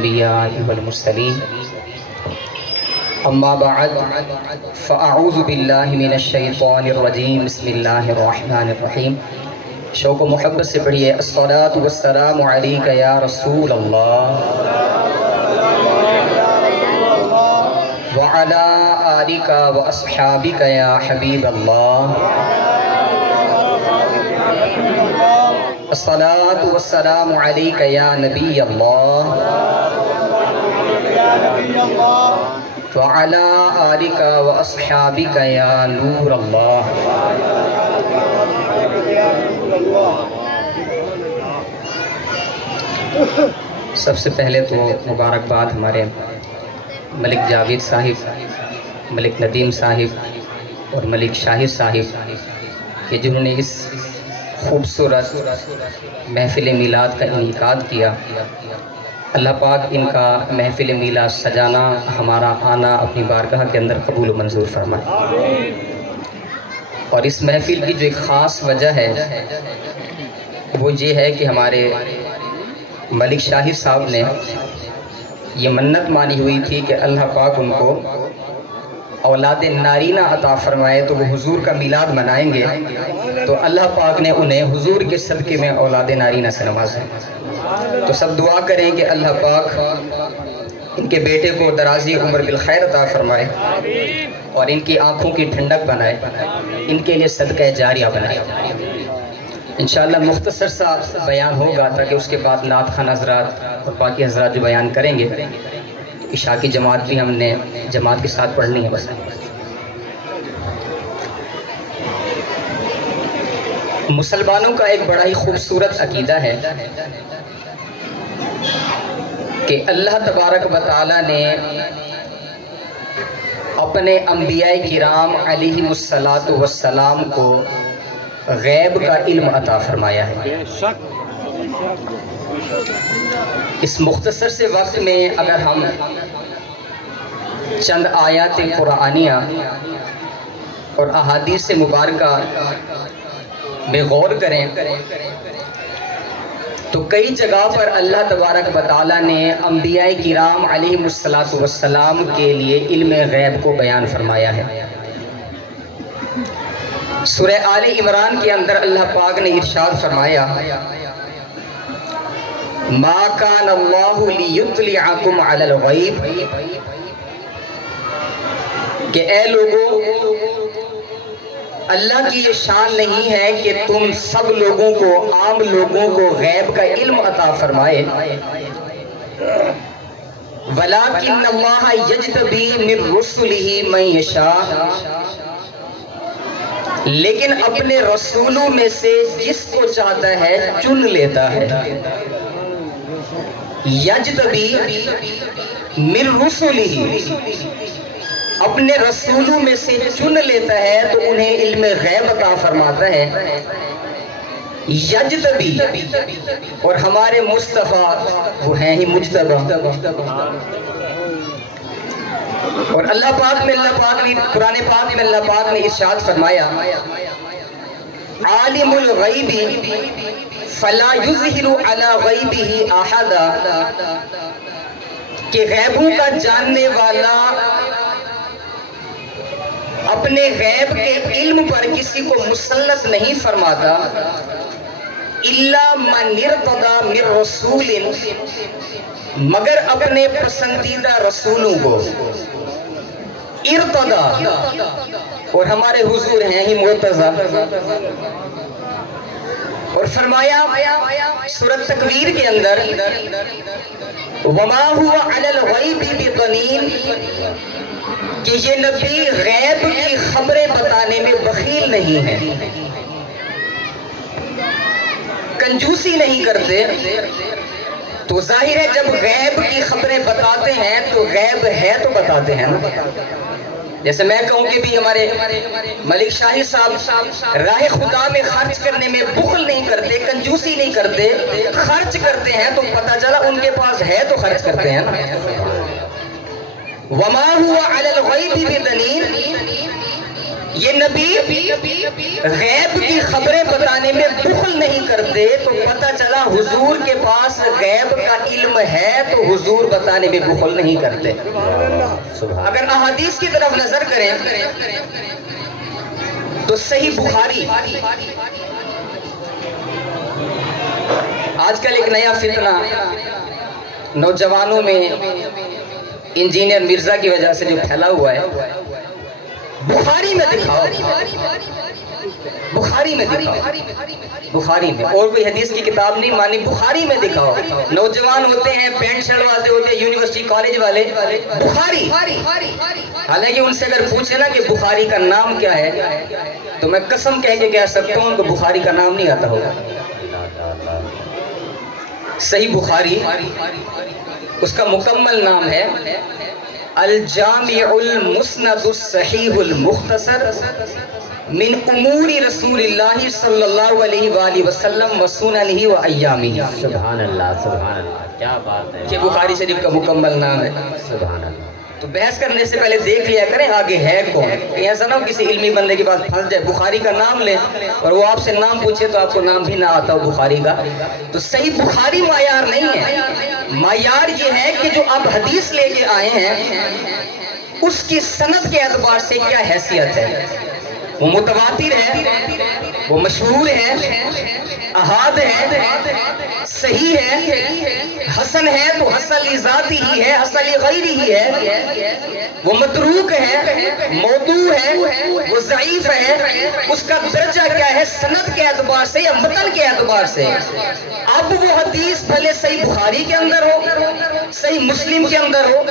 الأنبياء والمرسلين أما بعد فأعوذ بالله من الشيطان الرجيم بسم الله الرحمن الرحيم شوق و محبت سے پڑھیے الصلاة والسلام علیک یا رسول اللہ وعلى آلك وأصحابك يا حبيب الله الصلاة والسلام عليك يا نبي الله وعلى آلك وأصحابك يا نور الله. سب سے پہلے تو مبارکباد ہمارے ملک جاوید صاحب، ملک ندیم صاحب اور ملک شاہد صاحب کہ جنہوں نے اس خوبصورت محفل میلاد کا انعقاد کیا. اللہ پاک ان کا محفل میلاد سجانا، ہمارا آنا اپنی بارگاہ کے اندر قبول و منظور فرمائے. اور اس محفل کی جو ایک خاص وجہ ہے وہ یہ ہے کہ ہمارے ملک شاہد صاحب نے یہ منت مانی ہوئی تھی کہ اللہ پاک ان کو اولاد نارینہ عطا فرمائے تو وہ حضور کا میلاد منائیں گے، تو اللہ پاک نے انہیں حضور کے صدقے میں اولاد نارینہ سے نوازا. تو سب دعا کریں کہ اللہ پاک ان کے بیٹے کو درازی عمر بالخیر عطا فرمائے اور ان کی آنکھوں کی ٹھنڈک بنائے، ان کے لیے صدقہ جاریہ بنائے. انشاءاللہ مختصر سا بیان ہوگا تاکہ اس کے بعد نعت خوان حضرات اور باقی حضرات جو بیان کریں گے. عشاء کی جماعت بھی ہم نے جماعت کے ساتھ پڑھنی ہے. بس مسلمانوں کا ایک بڑا ہی خوبصورت عقیدہ ہے کہ اللہ تبارک و تعالی نے اپنے انبیاء کرام علیہم السلام کو غیب کا علم عطا فرمایا ہے. اس مختصر سے وقت میں اگر ہم چند آیات قرآنیہ اور احادیث مبارکہ میں غور کریں تو کئی جگہ پر اللہ تبارک و تعالی نے انبیاء کرام علیہم السلام کے لیے علم غیب کو بیان فرمایا ہے. سورہ آل عمران کے اندر اللہ پاک نے ارشاد فرمایا ما کان اللہ لیطلعکم علی الغیب، کہ اے لوگو اللہ کی یہ شان نہیں ہے کہ تم سب لوگوں کو، عام لوگوں کو غیب کا علم عطا فرمائے. وَلَٰكِنَّ اللَّهَ يَجْتَبِي مِن رُّسُلِهِ مَن يَشَاءُ، لیکن اپنے رسولوں میں سے جس کو چاہتا ہے چن لیتا ہے. یجتبی من رسلہ، اپنے رسولوں میں سے چن لیتا ہے تو انہیں علم غیب عطا فرماتا ہے. یجتبی، اور ہمارے مصطفیٰ وہ ہیں ہی مجتبی. اور اللہ پاک نے قرآن پاک میں اللہ پاک نے ارشاد فرمایا عالم الغیب فلا یظہر علی غیبہ احدا، کہ غیبوں کا جاننے والا اپنے غیب کے علم پر کسی کو مسلط نہیں فرماتا الا من ارتضی من رسول، مگر اپنے پسندیدہ رسولوں کو. ارتضی، اور ہمارے حضور ہیں ہی مرتضی. اور فرمایا سورۃ تکویر کے اندر وما هو علی الغیب بضنین، کہ یہ نبی غیب کی خبریں بتانے میں بخیل نہیں ہے، کنجوسی نہیں کرتے. تو ظاہر ہے جب غیب کی خبریں بتاتے ہیں تو غیب ہے تو بتاتے ہیں نا. جیسے میں کہوں کہ بھی ہمارے ملک شاہد صاحب راہ خدا میں خرچ کرنے میں بخل نہیں کرتے، کنجوسی نہیں کرتے، خرچ کرتے ہیں تو پتہ چلا ان کے پاس ہے تو خرچ کرتے ہیں نا. وما هو علی الغیب بضنین، یہ نبی غیب کی خبریں بتانے میں بخل نہیں کرتے، تو پتہ چلا حضور کے پاس غیب کا علم ہے تو حضور بتانے میں بخل نہیں کرتے۔ اگر احادیث کی طرف نظر کریں تو صحیح بخاری، آج کل ایک نیا فتنہ نوجوانوں میں انجینئر مرزا کی وجہ سے جو پھیلا ہوا ہے، بخاری میں دکھاؤ، بخاری میں دکھاؤ، بخاری میں، اور کوئی حدیث کی کتاب نہیں مانی، بخاری میں دکھاؤ۔ نوجوان ہوتے ہیں، پینٹ شرٹ والے ہوتے ہیں، یونیورسٹی کالج والے، بخاری، حالانکہ ان سے اگر پوچھے نا کہ بخاری کا نام کیا ہے تو میں قسم کہہ کے کہہ سکتا ہوں ان کو بخاری کا نام نہیں آتا ہوگا۔ صحیح بخاری اس کا مکمل نام ہے الجامع المسند الصحیح المختصر من امور رسول اللہ صلی اللہ علیہ وآلہ وسلم و سننہ و ایامہ۔ سبحان اللہ، سبحان اللہ، کیا بات ہے، یہ بخاری شریف کا مکمل نام ہے۔ سبحان اللہ۔ تو بحث کرنے سے پہلے دیکھ لیا کریں آگے ہے کون، کہیں ایسا نہ ہو کسی علمی بندے کے پاس پھنس جائے، بخاری کا نام لیں اور وہ آپ سے نام پوچھے تو آپ کو نام بھی نہ آتا ہو بخاری کا۔ تو صحیح بخاری معیار نہیں ہے، معیار یہ ہے کہ جو آپ حدیث لے کے آئے ہیں اس کی سند کے اعتبار سے کیا حیثیت ہے، وہ متواتر ہے، وہ مشہور ہے، احاد ہے، صحیح ہے، حسن ہے تو حسن لذاتی ہی ہے، حسن لغیری ہی ہے، وہ متروک ہے، موضوع ہے، وہ ضعیف ہے، اس کا درجہ کیا ہے سند کے اعتبار سے یا متن کے اعتبار سے۔ اب وہ حدیث بھلے صحیح بخاری کے اندر ہو، صحیح مسلم کے اندر ہو،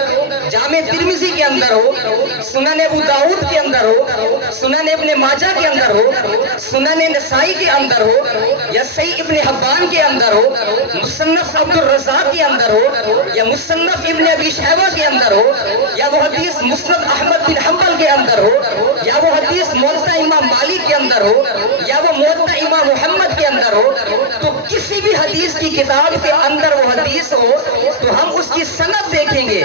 جامع ترمذی کے اندر ہو، سنن ابو داؤد کے اندر ہو، سنن ابن ماجہ کے اندر ہو، سنن نسائی کے اندر ہو، یا صحیح ابن حبان کے اندر ہو، مصنف عبد الرزاق کے اندر ہو، یا مصنف ابن ابی شیبہ کے اندر ہو، یا وہ حدیث مسند احمد بن حنبل کے اندر ہو، یا وہ حدیث موطا امام مالک کے اندر ہو، یا وہ موطا امام محمد کے اندر ہو، تو کسی بھی حدیث کی کتاب کے اندر وہ حدیث ہو تو ہم اس کی سند دیکھیں گے۔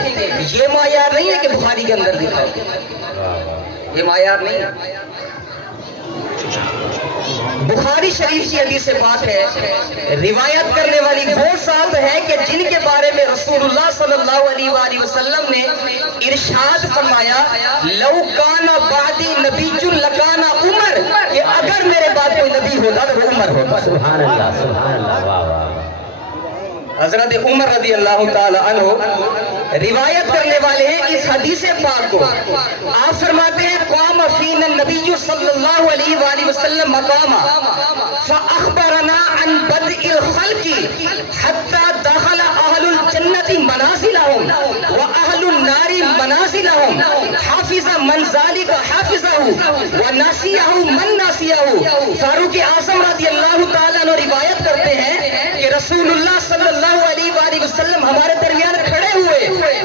یہ معیار نہیں ہے کہ بخاری کے اندر دکھاؤ، یہ معیار نہیں ہے۔ بخاری شریف کی حدیث پاک ہے، روایت کرنے والی وہ ذات ہے کہ جن کے بارے میں رسول اللہ صلی اللہ علیہ وآلہ وسلم نے ارشاد فرمایا لو کان بعدی نبی لکان عمر، کہ اگر میرے بعد کوئی نبی ہوتا تو وہ عمر ہوتا۔ سبحان اللہ، سبحان اللہ، واہ واہ۔ حضرت عمر رضی اللہ تعالی عنہ روایت کرنے والے ہیں اس حدیث پاک کو۔ آپ فرماتے ہیں قام فینا النبی صلی اللہ علیہ وآلہ وسلم مقاما فاخبرنا عن بدء الخلق حتى دخل اہل الجنت منازلهم واہل النار منازلهم حافظ من ذلك حافظه وناسيه من ناسيه۔ فاروق اعظم رضی اللہ تعالی عنہ روایت کرتے ہیں کہ رسول اللہ صلی اللہ علیہ وآلہ وسلم ہمارے درمیان کھڑے ہوئے،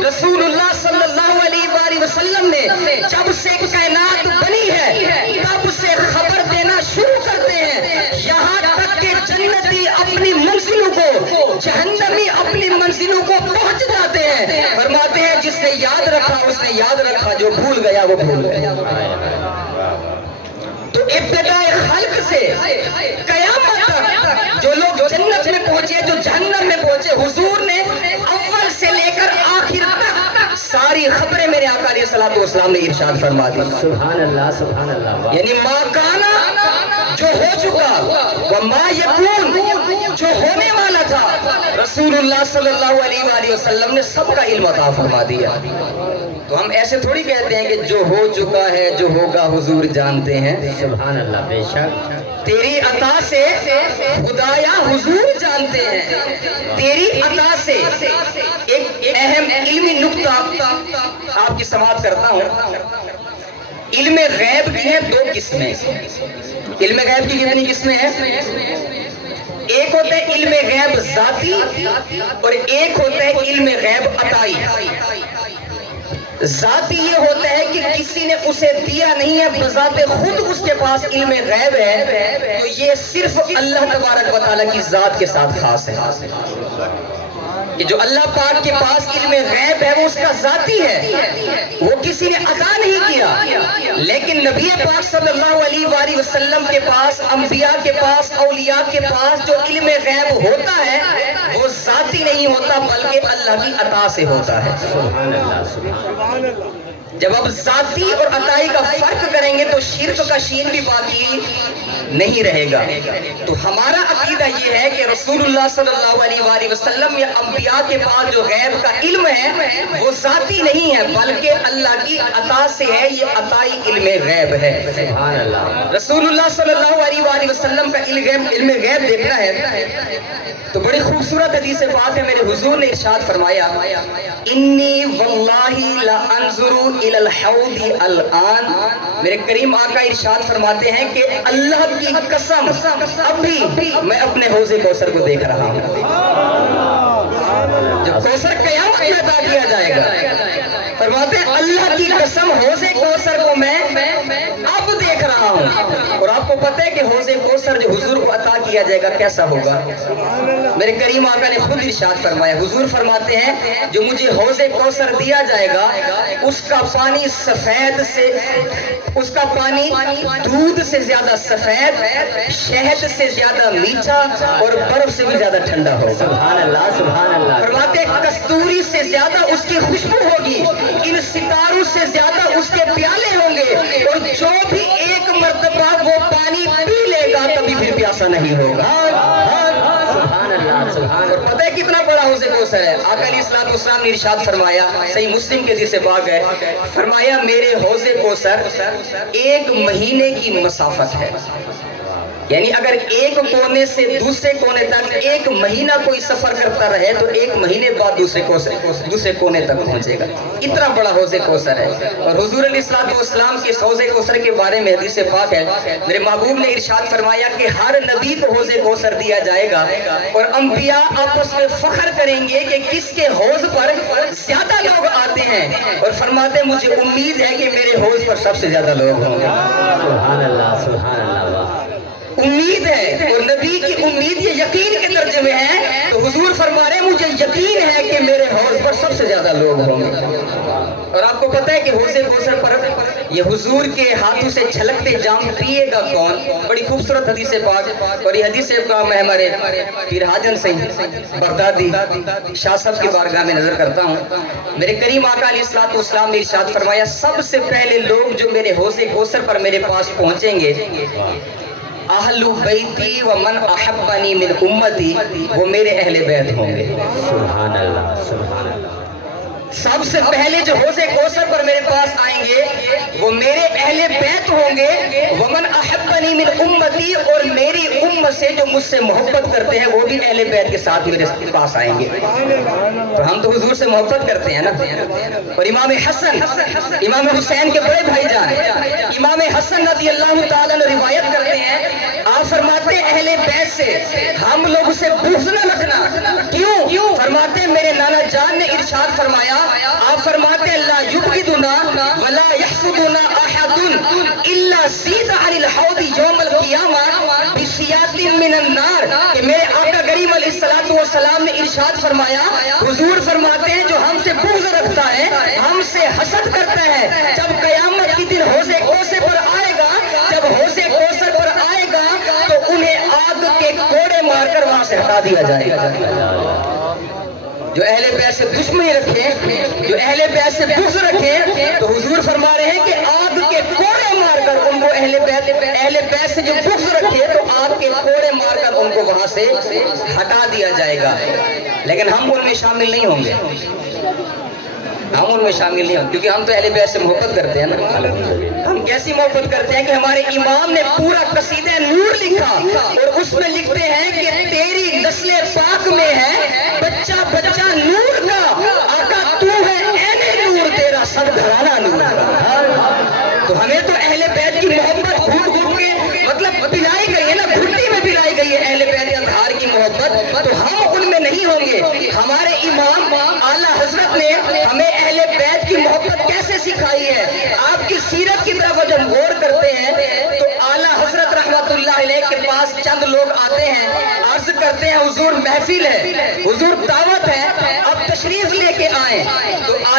رسول اللہ صلی اللہ علیہ وآلہ وسلم نے جب سے کائنات بنی ہے تب سے خبر دینا شروع کرتے ہیں، یہاں تک کہ جنتی اپنی منزلوں کو، جہنمی اپنی منزلوں کو پہنچ جاتے ہیں۔ فرماتے ہیں جس نے یاد رکھا اس نے یاد رکھا، جو بھول گیا وہ بھول گیا۔ تو ابتداء خلق سے قیامت تک جو لوگ جنت میں پہنچے، جو جہنم میں پہنچے، حضور نے اول سے لے کر آخر تک ساری خبریں میرے آقا علیہ الصلوۃ والسلام نے ارشاد فرما دی۔ سبحان اللہ، سبحان اللہ۔ یعنی ما کانا جو ہو چکا، و ما یکون جو ہونے والا تھا، رسول اللہ صلی اللہ علیہ وآلہ وسلم نے سب کا علم عطا فرما دیا۔ تو ہم ایسے تھوڑی کہتے ہیں کہ جو ہو چکا ہے جو ہوگا حضور جانتے ہیں۔ سبحان اللہ، بے شک تیری عطا سے خدایا حضور جانتے ہیں، تیری عطا سے۔ ایک اہم علمی نکتہ آپ کی سماعت کرتا ہوں۔ علم غیب کی ہیں دو قسمیں۔ علم غیب کی کتنی قسمیں ہیں؟ ایک ہوتا ہے علم غیب ذاتی اور ایک ہوتا ہے علم غیب عطائی۔ ذاتی یہ ہوتا ہے کہ کسی نے اسے دیا نہیں ہے، بذات خود اس کے پاس علم غیب ہے، تو یہ صرف اللہ تبارک و تعالیٰ کی ذات کے ساتھ خاص ہے۔ کہ جو اللہ پاک کے پاس علم غیب ہے وہ اس کا ذاتی ہے، وہ کسی نے عطا نہیں کیا، لیکن لیکن نبی پاک صلی اللہ علیہ وآلہ وسلم کے پاس، انبیاء کے پاس، اولیاء کے پاس جو علم غیب ہوتا ہے وہ ذاتی نہیں ہوتا بلکہ اللہ کی عطا سے ہوتا ہے۔ سبحان اللہ سبحان اللہ۔ جب اب ذاتی اور عطائی کا فرق کریں گے تو شرک کا شین بھی باقی نہیں رہے گا۔ تو ہمارا عقیدہ یہ ہے کہ رسول اللہ صلی اللہ علیہ وآلہ وسلم یا انبیاء کے پاس جو غیب کا علم ہے وہ ذاتی نہیں ہے بلکہ اللہ کی عطا سے ہے، یہ عطائی علم غیب ہے۔ سبحان اللہ۔ رسول اللہ صلی اللہ علیہ وآلہ وسلم کا علم غیب دیکھنا ہے تو بڑی خوبصورت حدیث پاک ہے، میرے حضور نے ارشاد فرمایا انی واللہ لا انظر الی الحوض الان، میرے کریم آقا ارشاد فرماتے ہیں کہ اللہ کی قسم ابھی میں اپنے حوض کوثر کو دیکھ رہا ہوں۔ جب کوثر قیامت میں عطا کیا جائے گا، فرماتے ہیں اللہ کی قسم حوض کوثر کو میں اب دیکھ رہا ہوں۔ اور آپ کو پتہ ہے کہ حوض کوثر جو حضور کو عطا کیا جائے گا کیسا ہوگا؟ میرے کریم آقا نے خود ارشاد فرمایا، حضور فرماتے ہیں جو مجھے حوض کوثر دیا جائے گا اس کا پانی سفید سے، اس کا پانی دودھ سے زیادہ سفید، شہد سے زیادہ میٹھا اور برف سے بھی زیادہ ٹھنڈا ہوگا۔ سبحان اللہ سبحان اللہ۔ فرماتے ہیں کستوری سے زیادہ اس کی خوشبو ہوگی، ان ستاروں سے زیادہ اس کے پیالے ہوں گے، اور جو بھی ایک مرتبہ وہ پانی پی لے گا کبھی پھر پیاسا نہیں ہوگا۔ سبحان اللہ سبحان اور اللہ۔ پتہ ہے کتنا بڑا حوض کوثر ہے؟ آقا علیہ السلام نے ارشاد فرمایا، صحیح مسلم کے حدیث پاک ہے، فرمایا میرے حوض کوثر ایک مہینے کی مسافت ہے، یعنی اگر ایک کونے سے دوسرے کونے تک ایک مہینہ کوئی سفر کرتا رہے تو ایک مہینے بعد دوسرے کونے تک پہنچے گا، اتنا بڑا حوض کوثر ہے۔ اور حضور علیہ السلام کے حوض کوثر کے بارے میں حدیث پاک ہے، میرے محبوب نے ارشاد فرمایا کہ ہر نبی کو حوض کوثر دیا جائے گا اور انبیاء آپس میں فخر کریں گے کہ کس کے حوض پر زیادہ لوگ آتے ہیں، اور فرماتے ہیں مجھے امید ہے کہ میرے حوض پر سب سے زیادہ لوگ ہوں گے۔ سبحان اللہ سبحان اللہ۔ امید ہے، اور نبی کی امید یہ یقین کے درجے میں ہے، تو حضور فرما رہے ہیں مجھے یقین ہے کہ میرے حوض پر سب سے زیادہ لوگ ہوں گے۔ اور آپ کو پتہ ہے کہ حوض کوثر پر یہ حضور کے ہاتھوں سے چھلکتے جام پیے گا کون؟ بڑی خوبصورت حدیث پاک، اور یہ حدیث پاک میں ہمارے پیر حاجن سے بغدادی شاہ صاحب کی بارگاہ میں نظر کرتا ہوں۔ میرے کریم آقا علیہ السلام نے ارشاد فرمایا سب سے پہلے لوگ جو میرے حوض کوثر پر میرے پاس پہنچیں گے، اہل بیتی و من احبنی من امتی، وہ میرے اہل بیت ہوں گے۔ سبحان اللہ سبحان اللہ۔ سب سے پہلے جو حوض کوثر پر میرے پاس آئیں گے وہ میرے اہل بیت ہوں گے، ومن احبنی من امتی، اور میری امت سے جو مجھ سے محبت کرتے ہیں وہ بھی اہل بیت کے ساتھ میرے پاس آئیں گے۔ تو ہم تو حضور سے محبت کرتے ہیں نا، اور امام حسن، امام حسین کے بڑے بھائی جان امام حسن رضی اللہ تعالیٰ نے روایت کرتے ہیں، آپ فرماتے ہیں اہل بیت سے ہم لوگ سے بغض نہ رکھنا۔ کیوں؟ فرماتے ہیں میرے نانا جان نے ارشاد فرمایا، آپ فرماتے ہیں لا یبغضنا ولا یحسدنا احد الا زید علی الحوض یوم القیامہ بسیات من النار، کہ میرے آقا کریم علیہ الصلوۃ والسلام نے ارشاد فرمایا، حضور فرماتے ہیں جو ہم سے بغض رکھتا ہے، ہم سے حسد کرتا ہے، جب قیامت کی دن حوض کوثر پر آئے گا، جب حوض کوثر پر آئے گا تو انہیں آگ کے کوڑے مار کر وہاں سے ہٹا دیا جائے گا۔ جو اہل بیت سے دشمنی رکھیں، جو اہل بیت سے بغض رکھیں، تو حضور فرما رہے ہیں کہ آگ کے کوڑے مار کر ان کو اہل بیت سے جو بغض رکھے تو آگ کے کوڑے مار کر ان کو وہاں سے ہٹا دیا جائے گا۔ لیکن ہم ان میں شامل نہیں ہوں گے، ہم ان میں شامل نہیں ہوں، کیونکہ ہم تو اہل بیت سے محبت کرتے ہیں نا۔ ہم کیسی محبت کرتے ہیں کہ ہمارے امام نے پورا قصیدہ نور لکھا، اور اس میں لکھتے ہیں کہ تیری نسل پاک میں ہے بچہ بچہ نور کا، آقا تو ہے عین نور، تیرا سب گھرانہ نور کا۔ تو ہمیں تو اہل بیت کی محبت گھوٹ گھوٹ کے مطلب پلائی گئی ہے نا، گھٹی میں پلائی گئی ہے اہل بیت اطہار کی محبت، تو ہم ان میں نہیں ہوں گے۔ ہمارے امام اعلیٰ حضرت نے ہمیں اہل بیت کی محبت کیسے سکھائی ہے، آپ کی سیرت کی طرف جب غور کرتے ہیں تو اعلیٰ حضرت رحمت اللہ علیہ کے پاس چند لوگ آتے ہیں، عرض کرتے ہیں حضور محفل ہے، حضور دعوت ہے، اب تشریف لے کے آئیں۔ تو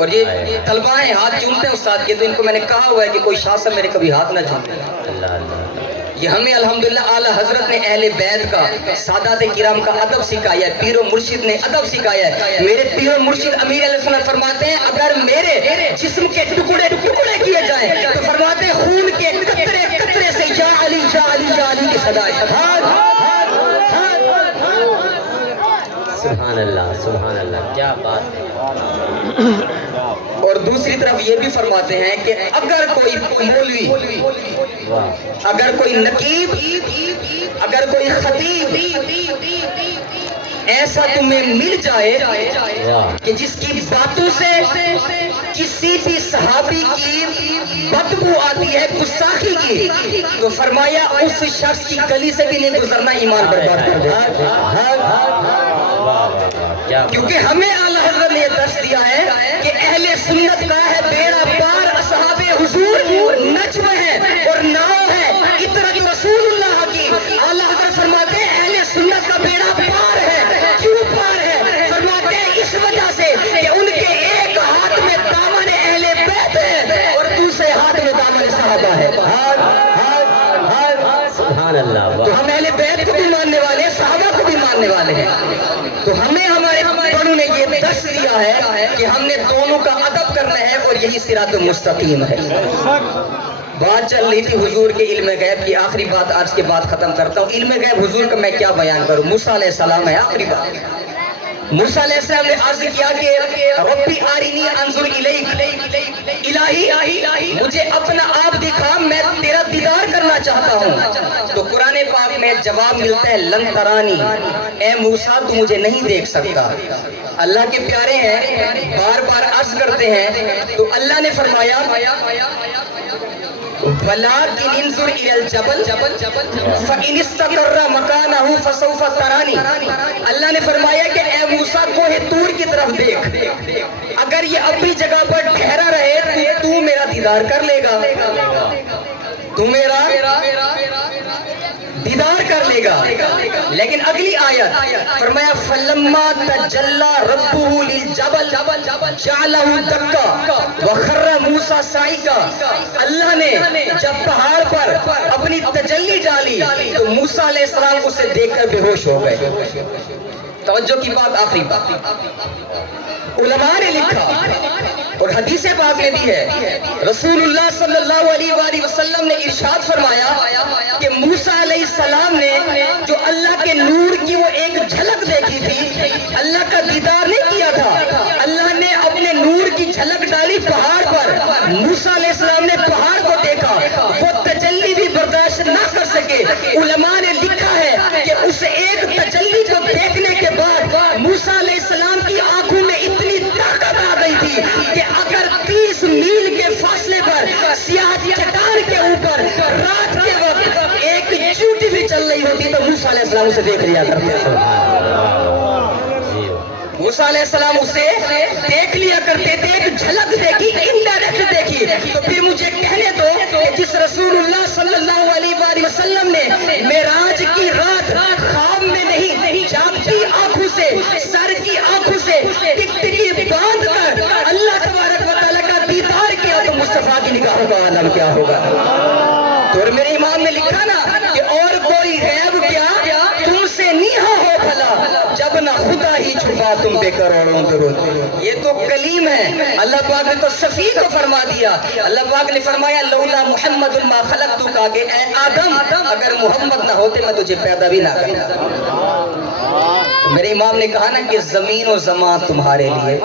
اور یہ طلبہ ہیں ہاتھ چومتے ہیں استاد کے، تو ان کو میں نے کہا ہوا ہے کہ کوئی شاہ صاحب میرے کبھی ہاتھ نہ چومے۔ اللہ اللہ یہ ہمیں الحمدللہ اعلیٰ حضرت نے اہل بیت کا، سادات کرام کا ادب سکھایا ہے، پیر و مرشد نے ادب سکھایا ہے۔ میرے پیر و مرشد امیر علیہ السلام فرماتے ہیں اگر میرے جسم کے ٹکڑے ٹکڑے کیے جائیں تو فرماتے ہیں خون کے قطرے قطرے سے یا علی یا علی یا علی کی صدا ہے۔ سبحان اللہ کیا بات ہے۔ اور دوسری طرف یہ بھی فرماتے ہیں کہ اگر کوئی مولوی، اگر کوئی نقیب، اگر کوئی خطیب ایسا تمہیں مل جائے کہ جس کی باتوں سے کسی بھی صحابی کی بدبو آتی ہے گستاخی کی، تو فرمایا اس شخص کی گلی سے بھی نہیں گزرنا، ایمان برباد کر دے۔ کیونکہ ہمیں اعلیٰ حضرت نے یہ درس دیا ہے کہ اہل سنت کا ہے بیڑا پار، اصحاب حضور نجم ہے اور ناؤ ہے اطرت رسول اللہ کی۔ اعلیٰ حضرت فرماتے ہیں اہل سنت کا بیڑا پار ہے۔ کیوں پار ہے؟ فرماتے ہیں اس وجہ سے کہ ان کے ایک ہاتھ میں دامن اہل بیت ہے اور دوسرے ہاتھ میں دامن صحابہ ہے۔ سبحان اللہ۔ تو ہم اہل بیت کو بھی ماننے والے ہیں، صحابہ کو بھی ماننے والے ہیں۔ تو ہمیں ہمارے بڑوں نے یہ درس دیا ہے کہ ہم نے دونوں کا ادب کرنا ہے اور یہی صراط مستقیم ہے۔ بات چل رہی تھی حضور کے علم غیب کی، آخری بات آج کے بعد ختم کرتا ہوں۔ علم غیب حضور کا میں کیا بیان کروں؟ موسیٰ علیہ السلام ہے، آخری بات۔ موسیٰ علیہ السلام نے عرض کیا کہ ربی آرینی انظر الیک، الہی مجھے اپنا آپ دکھا، میں تیرا دیدار کرنا چاہتا ہوں۔ تو قرآن پاک میں جواب ملتا ہے لن ترانی، اے موسیٰ تو مجھے نہیں دیکھ سکتا۔ اللہ کے پیارے ہیں، بار بار عرض کرتے ہیں، تو اللہ نے فرمایا وَلَٰكِنْ انظُرْ إِلَى الْجَبَلِ فَإِنِ اسْتَقَرَّ مَكَانَهُ فَسَوْفَ تَرَانِي۔ اللہ نے فرمایا کہ اے موسیٰ کوہ طور کی طرف دیکھ، اگر یہ اپنی جگہ پر ٹھہرا رہے تو میرا دیدار کر لے گا، تو میرا دیدار کر لے گا۔ لیکن اگلی آیت فرمایا فَلَمَّا تَجَلَّى رَبُّهُ لِلْجَبَلِ جَعَلَهُ دَكًّا وَخَرَّ مُوسَىٰ صَعِقًا۔ اللہ نے جب پہاڑ پر اپنی تجلی ڈالی تو موسیٰ علیہ السلام اسے دیکھ کر بے ہوش ہو گئے۔ توجہ کی بات، آخری بات علماء نے لکھا اور حدیث پاک میں بھی ہے، رسول اللہ صلی اللہ علیہ وآلہ وسلم نے ارشاد فرمایا کہ موسیٰ علیہ السلام نے جو اللہ کے نور کی وہ ایک جھلک دیکھی تھی، اللہ کا دیدار نہیں کیا تھا، اللہ نے اپنے نور کی جھلک ڈالی پہاڑ پر۔ موسیٰ علیہ السلام نے پہاڑ کو دیکھا، وہ تجلی بھی برداشت نہ کر سکے۔ علماء نے لکھا ہے کہ اس ایک تجلی کو دیکھنے کے بعد موسیٰ علیہ السلام کی آنکھوں میں اتنی طاقت آ گئی تھی کہ اگر 30 میل کے فاصلے پر سیاہ چٹان کے اوپر رات کے وقت ایک چیونٹی بھی چل رہی ہوتی تو موسیٰ علیہ السلام اسے دیکھ لیا کرتے تھے۔ موسیٰ علیہ السلام اسے دیکھ لیا کرتے تھے، ایک جھلک دیکھی، انڈائریکٹ دیکھی۔ تو پھر مجھے کہنے دو کہ جس رسول اللہ صلی اللہ علیہ وآلہ وسلم نے معراج کی رات خواب میں نہیں، جاگتی آنکھوں سے، سر کی آنکھوں سے ٹکٹکی باندھ کر اللہ تبارک و تعالیٰ کا دیدار کیا تو مصطفیٰ کی نگاہوں کا عالم کیا ہوگا؟ تو اور میرے امام نے لکھا نا کہ اور کوئی غیب کیا تم سے نیہا ہو بھلا، جب نہ خدا ہی چھپا تم پہ کروڑوں درود۔ یہ تو کلیم ہے، اللہ پاک نے تو شفیع کو فرما دیا۔ اللہ پاک نے فرمایا لولا محمد ما خلقتک، کہ اے آدم اگر محمد نہ ہوتے میں تجھے پیدا بھی نہ کرتا۔ میرے امام نے کہا نا کہ زمین و زمان تمہارے لیے،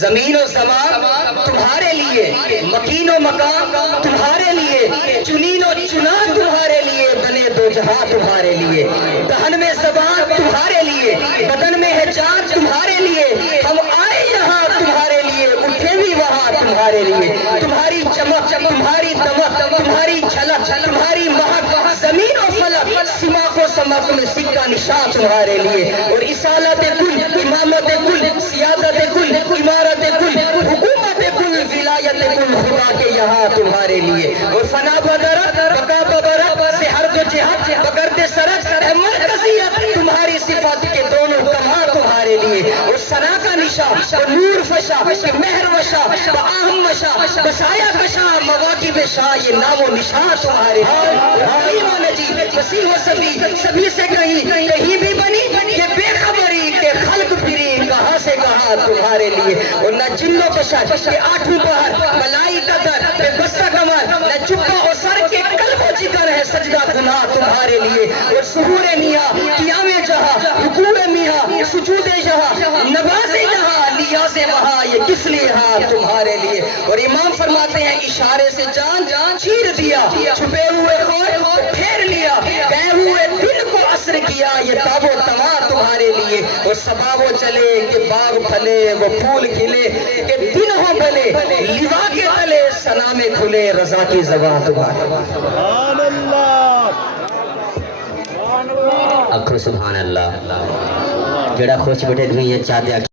زمین و زمان تمہارے لیے، مکین و مکان تمہارے لیے، چنین و چنا تمہارے لیے، بنے دو جہاں تمہارے لیے، دہن میں زبان تمہارے لیے، بدن میں ہے جان تمہارے لیے، ہم آئے یہاں تمہارے لیے، اٹھے بھی وہاں تمہارے لیے، تمہاری چمک، تمہاری دمک، تمہاری جھلک، تمہاری مہک، زمین و فلک، سماق و سماق میں سکہ نشان تمہارے لیے، اور اصالت کل، امامت کل، سیادت کل، امارت کل، حکومت کل، ولایت کل خدا کے یہاں تمہارے لیے، اور فنا بدرت، بقا ببرت، سے ہر جو جہت، بگرد سرت، مرکزیت، تمہاری صفات کے دونوں کمال تمہارے لیے، اور ثنا کا عیشا نور فشا مہر وشا آہم وشا بسایا کشا مواقب شاہ یہ نام و نشان تمہارے مسیح و سبھی سے کہیں بھی بنی یہ بے خبری کہ خلق پھری کہاں سے کہاں تمہارے لیے اور نہ جنوں کے شر کہ آٹھویں پہر ملائی قدر بے بستہ کمر نہ چپا اور سر کے قلب و جگر ہے سجدہ گناہ تمہارے لیے اور سحور نیاں قیام جہاں رکوع میاں سجود جہاں نواز جہاں نیاز وہاں یہ کس لیے ہاں تمہارے لیے اور امام فرماتے ہیں اشارے سے جان چیر دیا چھپے ہوئے خور پھیر لیا گئے ہوئے دل کو اثر کیا یہ تاب و تما تمہارے لیے اور صبا وہ چلے کہ باغ پھلے وہ پھول کھلے کہ دن ہو بھلے لیوا کے تلے سلام کھلے رضا کی زبان تمہارے سبحان اللہ اکھو سبحان اللہ جڑا خوش بیٹھے دوئی ہیں چاہتے